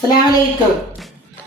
അസ്സലാമലൈക്കും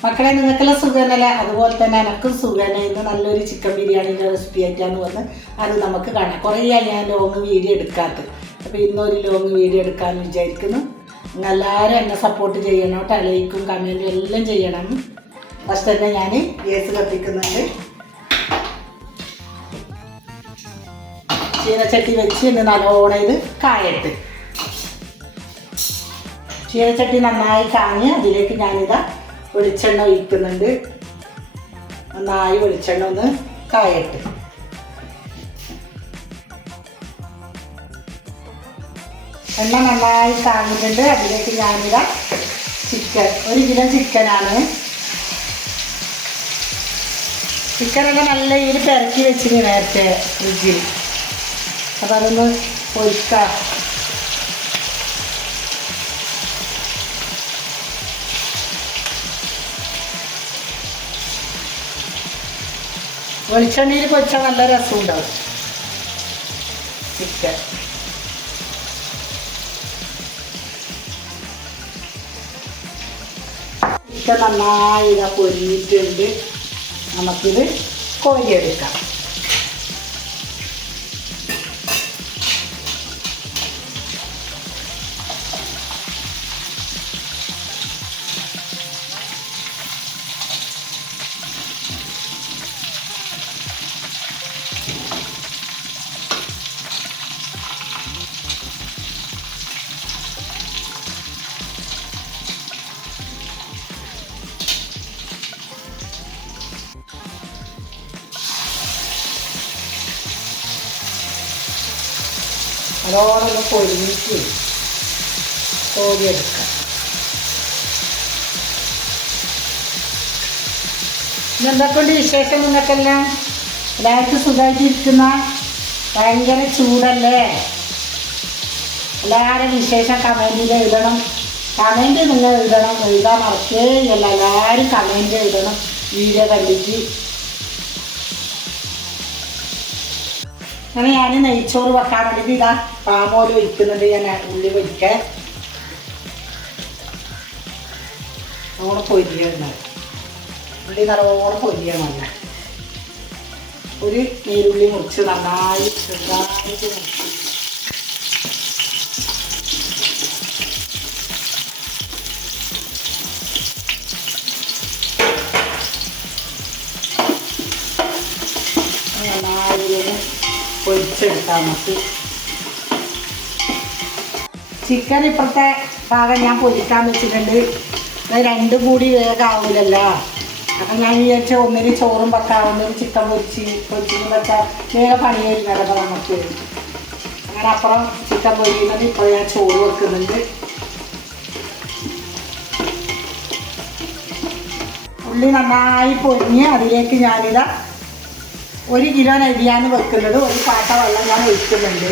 മക്കളെ, നിങ്ങൾക്കെല്ലാം സുഖമല്ലേ? അതുപോലെ തന്നെ എനക്കും സുഖമല്ലേ. ഇന്ന് നല്ലൊരു ചിക്കൻ ബിരിയാണിൻ്റെ റെസിപ്പി ആയിട്ടാണ് വന്ന് അത് നമുക്ക് കാണാം. കുറേ ആയി ഞാൻ ലോങ് വീഡിയോ എടുക്കാത്തത്. അപ്പോൾ ഇന്നൊരു ലോങ് വീഡിയോ എടുക്കാമെന്ന് വിചാരിക്കുന്നു. എല്ലാവരും എന്നെ സപ്പോർട്ട് ചെയ്യണം കേട്ടോ. ലൈക്കും കമൻറ്റും എല്ലാം ചെയ്യണം. ഫസ്റ്റ് തന്നെ ഞാൻ ഗ്യാസ് കത്തിക്കുന്നുണ്ട്. ചീനച്ചട്ടി വെച്ച് ഇന്ന് നല്ലോണം ഇത് കായട്ട്. ചീനച്ചട്ടി നന്നായി കാഞ്ഞ് അതിലേക്ക് ഞാനിതാ വെളിച്ചെണ്ണ ഒഴിക്കുന്നുണ്ട്. നന്നായി വെളിച്ചെണ്ണ ഒന്ന് കായട്ട്. എണ്ണ നന്നായി കാഞ്ഞിട്ടുണ്ട്. അതിലേക്ക് ഞാനിതാ ചിക്കൻ, 1 കിലോ ചിക്കനാണ്. ചിക്കനൊക്കെ നല്ല ഇതിൽ പെരക്കി വെച്ചിന് നേരത്തെ ഫ്രിഡ്ജിൽ. അപ്പം അതൊന്ന് പൊരിക്കാം. വെളിച്ചെണ്ണയിൽ പൊരിച്ചാൽ നല്ല രസമുണ്ടാവും ചിക്കൻ. ചിക്കൻ നന്നായി ഇതാ പൊരിഞ്ഞിട്ടുണ്ട്. നമുക്കിത് കോരിയെടുക്കാം. അതോടൊന്ന് പൊരിഞ്ഞിട്ട് കോരിയെടുക്കാം. ഇതെന്തൊക്കെയുണ്ട് വിശേഷം നിങ്ങൾക്കെല്ലാം? എല്ലാവർക്കും സുഖമായിട്ടിരിക്കുന്ന? ഭയങ്കര ചൂടല്ലേ? എല്ലാവരും വിശേഷം കമൻറ്റിൽ എഴുതണം. കമൻറ്റ് നിങ്ങൾ എഴുതണം. എഴുതാൻ മറക്കേയല്ല. എല്ലാവരും കമൻറ്റ് എഴുതണം വീഡിയോ കണ്ടിട്ട്. അങ്ങനെ ഞാൻ നെയ്ച്ചോറ് വെക്കാൻ വേണ്ടിയിട്ട് ഇതാ പാമോല് ഒഴിക്കുന്നുണ്ട്. ഞാൻ ഉള്ളി പൊരിക്കാൻ നല്ലോണം പൊരിയുണ്ടാവും. ഉള്ളി നല്ലോണം പൊരിയണമല്ല. ഒരു നീരുള്ളി മുറിച്ച് നന്നായി ചെറുതായിട്ട് മുറിച്ച് നന്നായി പൊരിച്ചെടുക്കാം. നമുക്ക് ചിക്കൻ ഇപ്പോഴത്തെ ഭാഗം ഞാൻ പൊരിക്കാൻ വെച്ചിട്ടുണ്ട്. അത് രണ്ടും കൂടി വേഗമാവില്ലല്ലോ. അപ്പം ഞാൻ വിചാരിച്ച ഒന്നിന് ചോറും വെക്കാം, ഒന്നിന് ചിക്കൻ പൊരിച്ചിട്ട് വെച്ചാൽ വേഗം പണി വരുന്നല്ലോ നമുക്ക്. അങ്ങനെ അപ്പുറം ചിക്കൻ പൊരിക്കുന്നത് ഇപ്പോൾ ഞാൻ ചോറ് വെക്കുന്നുണ്ട്. ഉള്ളി നന്നായി പൊരിഞ്ഞ് അതിലേക്ക് ഞാനിതാ 1 കിലോ അരിയാണ് വെക്കുന്നത്. ഒരു പാട്ട വെള്ളം ഞാൻ ഒഴിക്കുന്നുണ്ട്.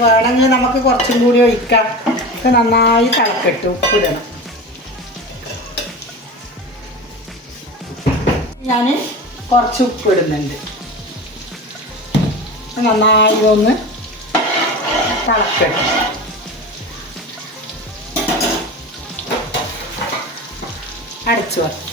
വേണമെങ്കിൽ നമുക്ക് കുറച്ചും കൂടി ഒഴിക്കാം. ഇത് നന്നായി തിളക്കട്ട്. ഉപ്പിടണം. ഞാൻ കുറച്ച് ഉപ്പിടുന്നുണ്ട്. നന്നായി ഒന്ന് തിളക്കട്ട്. അടച്ചു വെക്കാം.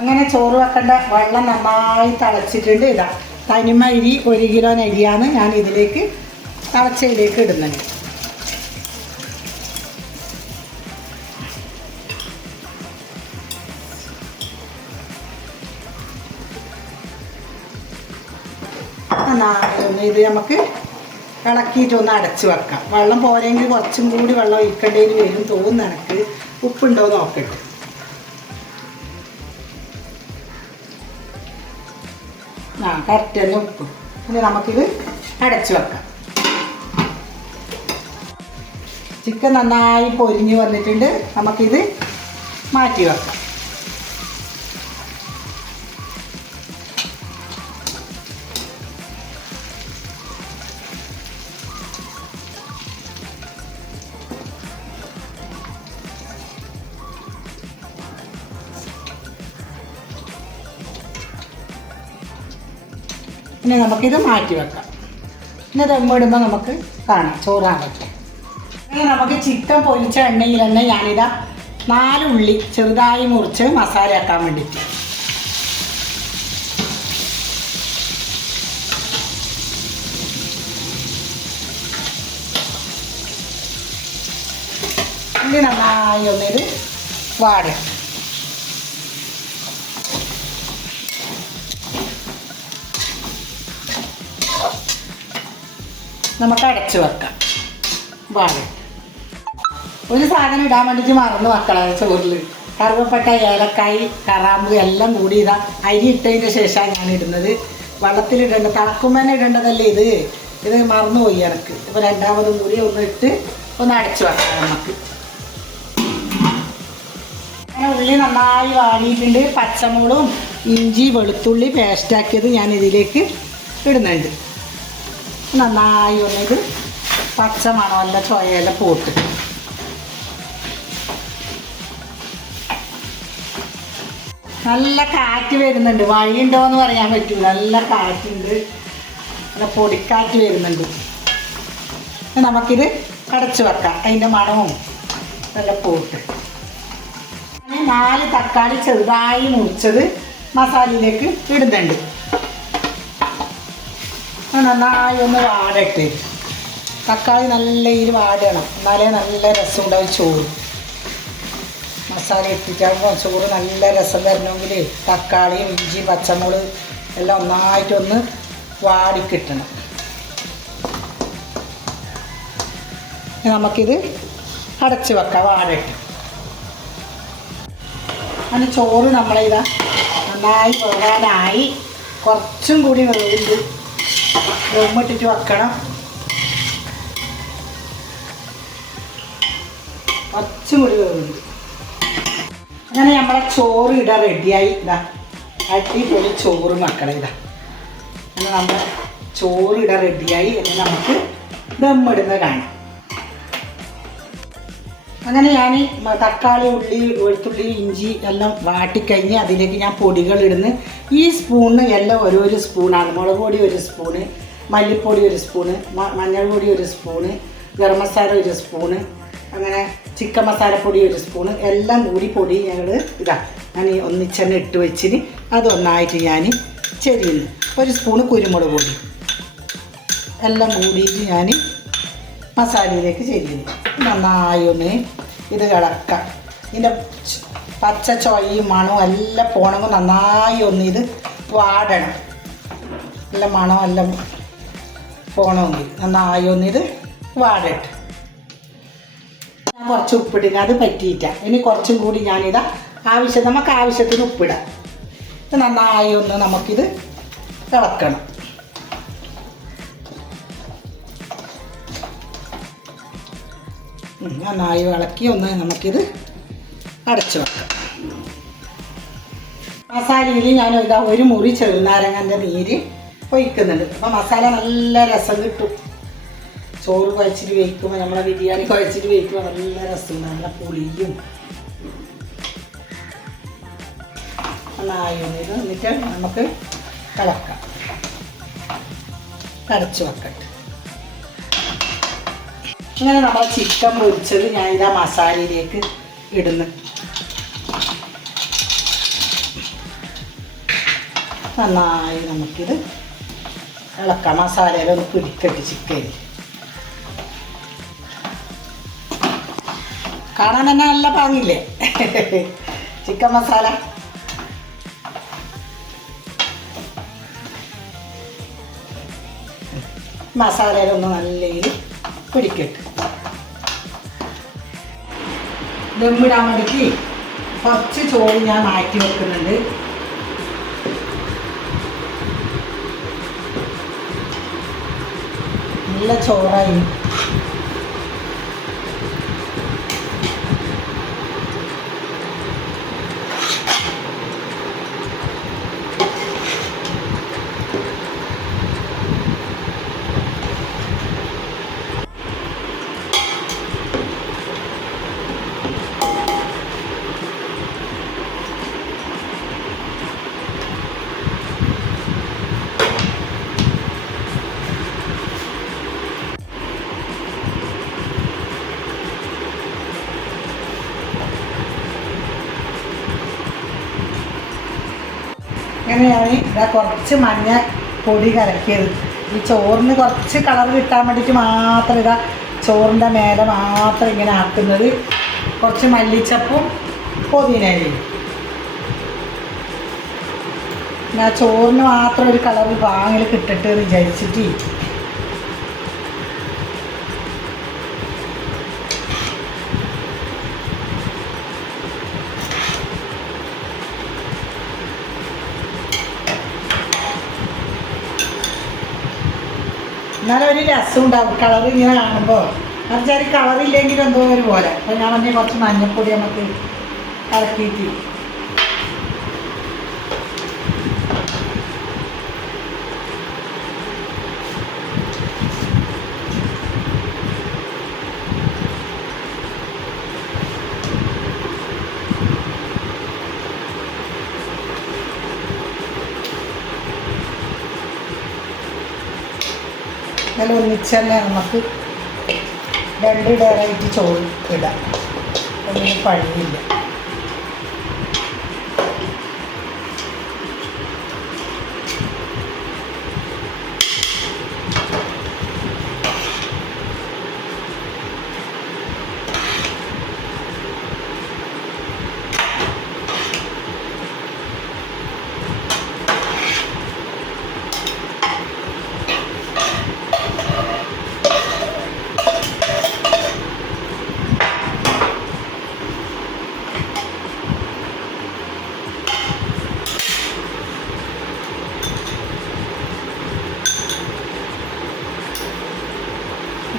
അങ്ങനെ ചോറ് വെക്കേണ്ട വെള്ളം നന്നായി തിളച്ചിട്ടുണ്ട്. ഇതാ തനിമ അരി, 1 കിലോ അരിയാണ് ഞാൻ ഇതിലേക്ക് തിളച്ചതിലേക്ക് ഇടുന്നുണ്ട്. ഇത് നമുക്ക് ഇളക്കിയിട്ടൊന്ന് അടച്ചു വെക്കാം. വെള്ളം പോരെങ്കിൽ കുറച്ചും കൂടി വെള്ളം ഒഴിക്കേണ്ടതിന് വരും തോന്നുന്നു എനിക്ക്. ഉപ്പുണ്ടോ നോക്കട്ടെ. കറക്റ്റ് തന്നെ ഉപ്പ്. പിന്നെ നമുക്കിത് അടച്ചു വെക്കാം. ചിക്കൻ നന്നായി പൊരിഞ്ഞ് വന്നിട്ടുണ്ട്. നമുക്കിത് മാറ്റി വെക്കാം. പിന്നെ നമുക്കിത് മാറ്റി വെക്കാം. പിന്നെ ദമ്മിടുമ്പോൾ നമുക്ക് കാണാം ചോറാകട്ടെ. അങ്ങനെ നമുക്ക് ചിക്കൻ പൊരിച്ച എണ്ണയിൽ തന്നെ ഞാനിതാ 4 ഉള്ളി ചെറുതായി മുറിച്ച് മസാല ആക്കാൻ വേണ്ടിയിട്ട്. ഉള്ളി നന്നായി ഒന്നിത് വാടും. നമുക്ക് അടച്ചു വെക്കാം. വാടും. ഒരു സാധനം ഇടാൻ വേണ്ടിയിട്ട് മറന്നു മക്കളെ ചോറിൽ. കറുവപ്പട്ട, ഏലക്കായ്, കറാമ്പ് എല്ലാം കൂടി ഇതാ അരി ഇട്ടതിൻ്റെ ശേഷമാണ് ഞാൻ ഇടുന്നത്. വെള്ളത്തിലിടേണ്ട തിളക്കുമ്പോൾ തന്നെ ഇടേണ്ടതല്ലേ ഇത് മറന്നുപോയി എനിക്ക്. ഇപ്പോൾ രണ്ടാമതും കൂടി ഒന്ന് ഇട്ട് ഒന്ന് അടച്ചു വെക്കാം നമുക്ക്. അങ്ങനെ ഉള്ളി നന്നായി വാടിയിട്ടുണ്ട്. പച്ചമുളകും ഇഞ്ചി വെളുത്തുള്ളി പേസ്റ്റാക്കിയത് ഞാൻ ഇതിലേക്ക് ഇടുന്നുണ്ട്. നന്നായി ഒന്നിത് പച്ച മണമല്ല ചോയയെല്ലാം പോട്ട്. നല്ല കാറ്റ് വരുന്നുണ്ട്. വഴിയുണ്ടോ എന്ന് പറയാൻ പറ്റൂ. നല്ല കാറ്റുണ്ട്, നല്ല പൊടിക്കാറ്റ് വരുന്നുണ്ട്. നമുക്കിത് അടച്ചു വെക്കാം. അതിൻ്റെ മണവും നല്ല പോട്ട്. 4 തക്കാളി ചെറുതായി മുറിച്ചത് മസാലയിലേക്ക് ഇടുന്നുണ്ട്. നന്നായി ഒന്ന് വാടട്ടെ. തക്കാളി നല്ല വാടണം, എന്നാലേ നല്ല രസം ഉണ്ടാവും ചോറ്. മസാല ഇട്ടിട്ടാകുമ്പോൾ ചോറ് നല്ല രസം വരണമെങ്കിൽ തക്കാളിയും ഇഞ്ചി പച്ചമുളക് എല്ലാം ഒന്നായിട്ടൊന്ന് വാടിക്കിട്ടണം. നമുക്കിത് അടച്ച് വെക്കാം വാടട്ടെ. അങ്ങനെ ചോറ് നമ്മളിതാ നന്നായി പോകാനായി. കുറച്ചും കൂടി വേവിണ്ട് ദമ്മിട്ടിട്ട് വെക്കണം. കുറച്ചും കൂടി വേവിണ്ട്. അങ്ങനെ നമ്മളെ ചോറ് ഇടാൻ റെഡിയായി. ഇതാ അടിപൊളി ചോറ് മക്കളെ. ഇതാ അങ്ങനെ നമ്മൾ ചോറ് ഇടാൻ റെഡിയായി. എന്ന് നമുക്ക് ദമ്മിടുന്നത് കാണാം. അങ്ങനെ ഞാൻ തക്കാളി, ഉള്ളി, വെളുത്തുള്ളി, ഇഞ്ചി എല്ലാം വാട്ടിക്കഴിഞ്ഞ് അതിലേക്ക് ഞാൻ പൊടികൾ ഇടുന്നു. ഈ സ്പൂണിന് എല്ലാം ഓരോരോ സ്പൂണാണ്. മുളക് പൊടി 1 സ്പൂണ്, മല്ലിപ്പൊടി 1 സ്പൂണ്, മഞ്ഞൾപ്പൊടി 1 സ്പൂണ്, ഗരം മസാല 1 സ്പൂണ്, അങ്ങനെ ചിക്കൻ മസാലപ്പൊടി 1 സ്പൂണ് എല്ലാം കൂടി പൊടി ഞങ്ങൾ ഇതാ ഞാൻ ഒന്നിച്ചെന്നെ ഇട്ട് വെച്ചിന് അതൊന്നായിട്ട് ഞാൻ ചെരിയുന്നു. 1 സ്പൂണ് കുരുമുളക് പൊടി എല്ലാം കൂടിയിട്ട് ഞാൻ മസാലയിലേക്ക് ചെരിയുന്നു. നന്നായി ഒന്ന് ഇത് കിടക്കാം. ഇതിൻ്റെ പച്ച ചൊയ്യും മണവും എല്ലാം പോണമെങ്കിൽ നന്നായി ഒന്ന് ഇത് വാടണം. നല്ല മണം എല്ലാം പോകണമെങ്കിൽ നന്നായി ഒന്നിത് വാടട്ടെ. ഞാൻ കുറച്ച് ഉപ്പിടുക, അത് പറ്റിയിട്ടാണ്. ഇനി കുറച്ചും കൂടി ഞാനിതാ നമുക്ക് ആവശ്യത്തിന് ഉപ്പിടാം. ഇത് നന്നായി ഒന്ന് നമുക്കിത് ഇളക്കണം. നന്നായി ഇളക്കി ഒന്ന് നമുക്കിത് അടച്ചു വെക്കാം. മസാലയിൽ ഞാൻ ഇതാ 1 മുറി ചെറുനാരങ്ങൻ്റെ നീര് ഒഴിക്കുന്നുണ്ട്. അപ്പം മസാല നല്ല രസം കിട്ടും. ചോറ് കുഴച്ചിട്ട് വേവിക്കുമ്പോൾ നമ്മളെ ബിരിയാണി കുഴച്ചിട്ട് വേവിക്കുമ്പോൾ നല്ല രസം, നല്ല പുളിയും നന്നായി ഇത്. എന്നിട്ട് നമുക്ക് ഇളക്കാം. അടച്ചു വെക്കട്ടെ. ഇങ്ങനെ നമ്മൾ ചിക്കൻ പൊരിച്ചത് ഞാൻ ഇതാ മസാലയിലേക്ക് ഇടുന്നു. നന്നായി നമുക്കിത് ഇളക്കാം. മസാലയിലൊന്ന് പിടിക്കട്ടെ. ചിക്കൻ കാണാൻ തന്നെ നല്ല പാങ്ങില്ലേ ചിക്കൻ മസാല. മസാലയിലൊന്ന് നല്ല പിടിക്കട്ടെ. ദമ്മിടാൻ വേണ്ടിയിട്ട് കുറച്ച് ചോറ് ഞാൻ മാറ്റി വെക്കുന്നുണ്ട്. നല്ല ചോറായി. അങ്ങനെയാണ് ഇതാ കുറച്ച് മഞ്ഞ പൊടി കലക്കിയത്. ഈ ചോറിന് കുറച്ച് കളർ കിട്ടാൻ വേണ്ടിയിട്ട് മാത്രം ഇതാ ചോറിൻ്റെ മേലെ മാത്രം ഇങ്ങനെ ആക്കുന്നത്. കുറച്ച് മല്ലിച്ചപ്പും പുതിനയിലയും ഞാൻ ചോറിന് മാത്രം ഒരു കളർ വാങ്ങൽ കിട്ടട്ടെ എന്ന് വിചാരിച്ചിട്ട്. എന്നാലും ഒരു രസം ഉണ്ടാവും കളർ ഇങ്ങനെ കാണുമ്പോൾ. എന്നുവെച്ചാൽ കളറില്ലെങ്കിൽ എന്തോ ഒരു പോലെ. അപ്പോൾ ഞാൻ പറഞ്ഞ കുറച്ച് മഞ്ഞൾപ്പൊടി നമുക്ക് കലക്കിയിട്ട് നല്ല ഒന്നിച്ച് തന്നെ നമുക്ക് 2 ഡയറായിട്ട് ചോറ് ഇടാം. ഒന്നും പഴിയില്ല.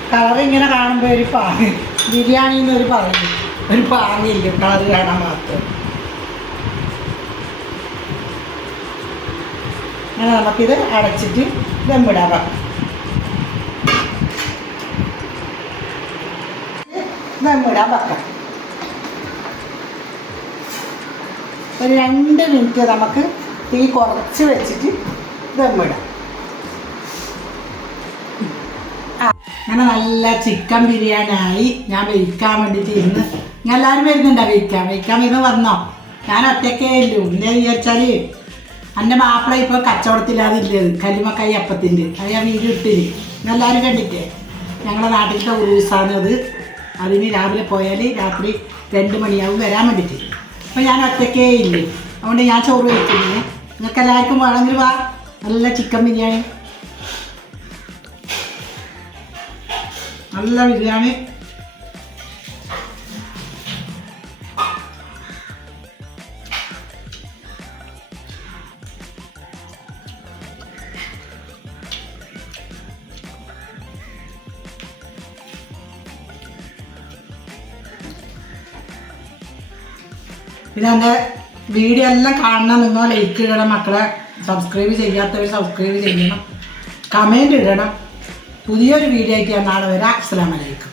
കളർ ഇങ്ങനെ കാണുമ്പോൾ ഒരു പാങ്ങ്, ബിരിയാണി എന്നൊരു പറയും, ഒരു പാങ്ങില്ല കളർ കാണാൻ മാത്രം. അങ്ങനെ നമുക്കിത് അടച്ചിട്ട് ദമ്മിടാൻ വെക്കാം. ദമ്മിടാൻ വെക്കാം. ഒരു 2 മിനിറ്റ് നമുക്ക് തീ കുറച്ച് വെച്ചിട്ട് ദമ്മിടാം. അങ്ങനെ നല്ല ചിക്കൻ ബിരിയാണിയായി. ഞാൻ വെയിക്കാൻ വേണ്ടിയിട്ട് ഇരുന്ന്, ഞാൻ എല്ലാവരും വരുന്നുണ്ടോ വെയിക്കാൻ വരുന്ന വന്നോ? ഞാൻ ഒറ്റക്കേ ഇല്ലു. എന്താ വിചാരിച്ചാൽ എൻ്റെ മാപ്പിള ഇപ്പോൾ കച്ചവടത്തില്ലാതില്ലത് കല്ലുമക്കായി അപ്പത്തിൻ്റെ. അത് ഞാൻ വീഡിയോ ഇട്ടിന്, എല്ലാവരും കണ്ടിട്ടേ. ഞങ്ങളുടെ നാട്ടിലത്തെ ഉറൂസാണ് അത്. അതിന് രാവിലെ പോയാൽ രാത്രി 2 മണിയാവും വരാൻ വേണ്ടിയിട്ട്. അപ്പോൾ ഞാൻ ഒറ്റക്കേ ഇല്ല, അതുകൊണ്ട് ഞാൻ ചോറ് വയ്ക്കുന്നു. നിങ്ങൾക്ക് എല്ലാവർക്കും വേണമെങ്കിൽ വാ, നല്ല ചിക്കൻ ബിരിയാണി, നല്ല ബിരിയാണി. പിന്നെ എൻ്റെ വീഡിയോ എല്ലാം കാണണം. നിങ്ങൾ ലൈക്ക് ഇടണം മക്കളെ. സബ്സ്ക്രൈബ് ചെയ്യാത്തവർ സബ്സ്ക്രൈബ് ചെയ്യണം, കമൻറ്റ് ഇടണം. പുതിയൊരു വീഡിയോ ആയിട്ട് ഞാൻ നാളെ വരാം. അസ്സലാമു അലൈക്കും.